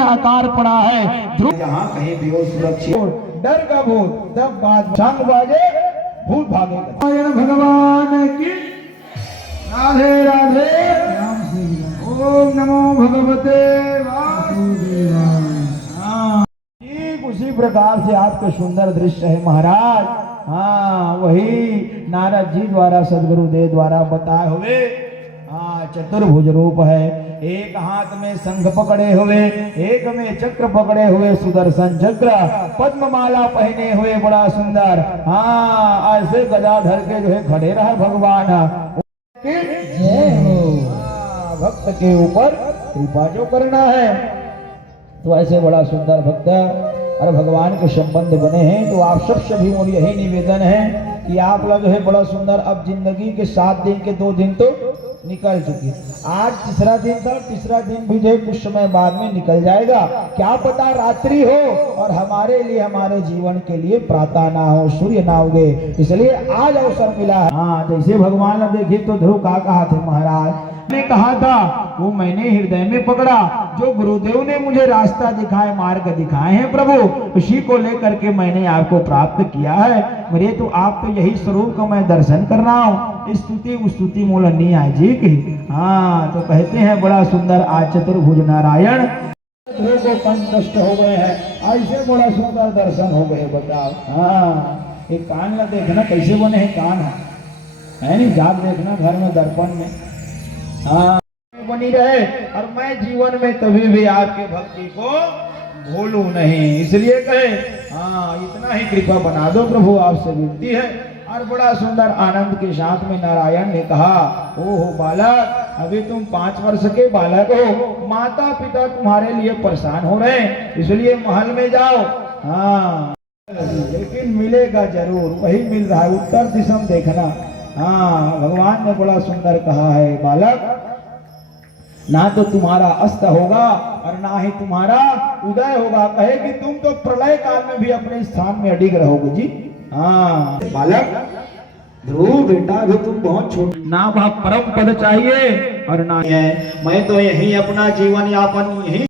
आकार पड़ा है। ध्रुव जहाँ कहीं भी हो सुरक्षित, डर का भूत जब बात संग बाजे भूत भागेगा। भगवान की राधे राधे। ओम नमो भगवते वासुदेवाय। ठीक उसी प्रकार से आपके सुंदर दृश्य है महाराज। हाँ, वही नारद जी द्वारा सदगुरुदेव द्वारा बताए हुए चतुर्भुज रूप है। एक हाथ में शंख पकड़े हुए, एक में चक्र पकड़े हुए, सुदर्शन चक्र, पद्ममाला पहने हुए, बड़ा सुंदर। हाँ, ऐसे गदाधर के जो है खड़े रहे भगवान। जय हो। भक्त के ऊपर कृपा जो करना है, तो ऐसे बड़ा सुंदर भक्त और भगवान के संबंध बने हैं। तो आप सबसे भी मोर यही निवेदन है कि आप लोग जो है बड़ा सुंदर, अब जिंदगी के 7 दिन के 2 दिन तो निकल चुके, आज तीसरा दिन था, तीसरा दिन भी जो है कुछ समय बाद में निकल जाएगा। क्या पता रात्रि हो और हमारे लिए, हमारे जीवन के लिए प्रातः ना हो, सूर्य ना उगे, इसलिए आज अवसर मिला है। हाँ, जैसे भगवान ने देखिए तो ध्रुव का कहा थे महाराज ने कहा था, वो मैंने हृदय में पकड़ा, जो गुरुदेव ने मुझे रास्ता दिखाए, मार्ग दिखाए हैं प्रभु, उसी को लेकर के मैंने आपको प्राप्त किया है। मेरे तो आप तो यही स्वरूप का मैं दर्शन कर रहा हूँ। स्तुति मूल नहीं आए जी की। हाँ, तो कहते हैं बड़ा सुंदर आज चतुर्भुज नारायण ध्रुव को कंटस्ट हो गए हैं, ऐसे बड़ा सुंदर दर्शन हो गए। बताओ, हाँ, एक कान ला देखना कैसे बने हैं कान, है नहीं, जाग देखना घर में दर्पण में। हाँ, बनी रहे और मैं जीवन में कभी भी आपके भक्ति को भूलूं नहीं, इसलिए कहे हाँ, इतना ही कृपा बना दो प्रभु, आपसे विनती है। और बड़ा सुंदर आनंद के साथ में नारायण ने कहा, ओहो बालक, अभी तुम 5 वर्ष के बालक हो, माता पिता तुम्हारे लिए परेशान हो रहे हैं, इसलिए महल में जाओ। हाँ, लेकिन मिलेगा जरूर, वही मिल रहा है, उत्तर दिशा देखना। हाँ, भगवान ने बड़ा सुंदर कहा है, बालक, ना तो तुम्हारा अस्त होगा और ना ही तुम्हारा उदय होगा। कहे कि तुम तो प्रलय काल में भी अपने स्थान में अडिग रहोगे जी। हाँ बालक, ध्रुव बेटा, अभी तुम बहुत छोटे, ना वह परम पद चाहिए और ना है, मैं तो यही अपना जीवन यापन यही